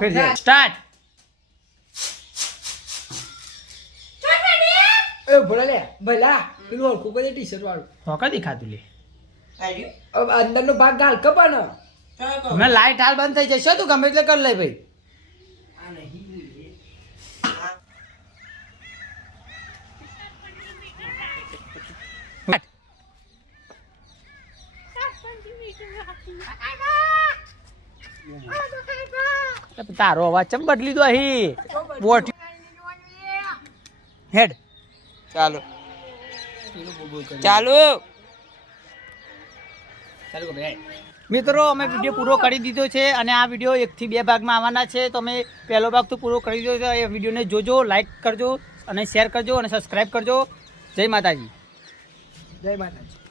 ફેર જાય સ્ટાર્ટ એ ભલા લે ભલા પેલું હલકું કરે ટી શર્ટ વાળું. હોકા દેખાતું લે. અંદરનો ભાગ ગાલ કપાનો હમણાં લાઈટ હાલ બંધ થઈ જશે તું ગમે એટલે કર લે ભાઈ. Yeah. તારો અવાજ ચમ બદલી દો અહીં? વોટ હેડ. ચાલો. ચાલો. મિત્રો અમે વીડિયો પૂરો કરી દીધો છે અને આ વીડિયો એકથી બે ભાગમાં આવવાના છે. તો અમે પહેલો ભાગ તો પૂરો કરી દીધો છે. એ વિડીયોને જોજો લાઈક કરજો અને શેર કરજો અને સબસ્ક્રાઈબ કરજો. જય માતાજી. જય માતાજી.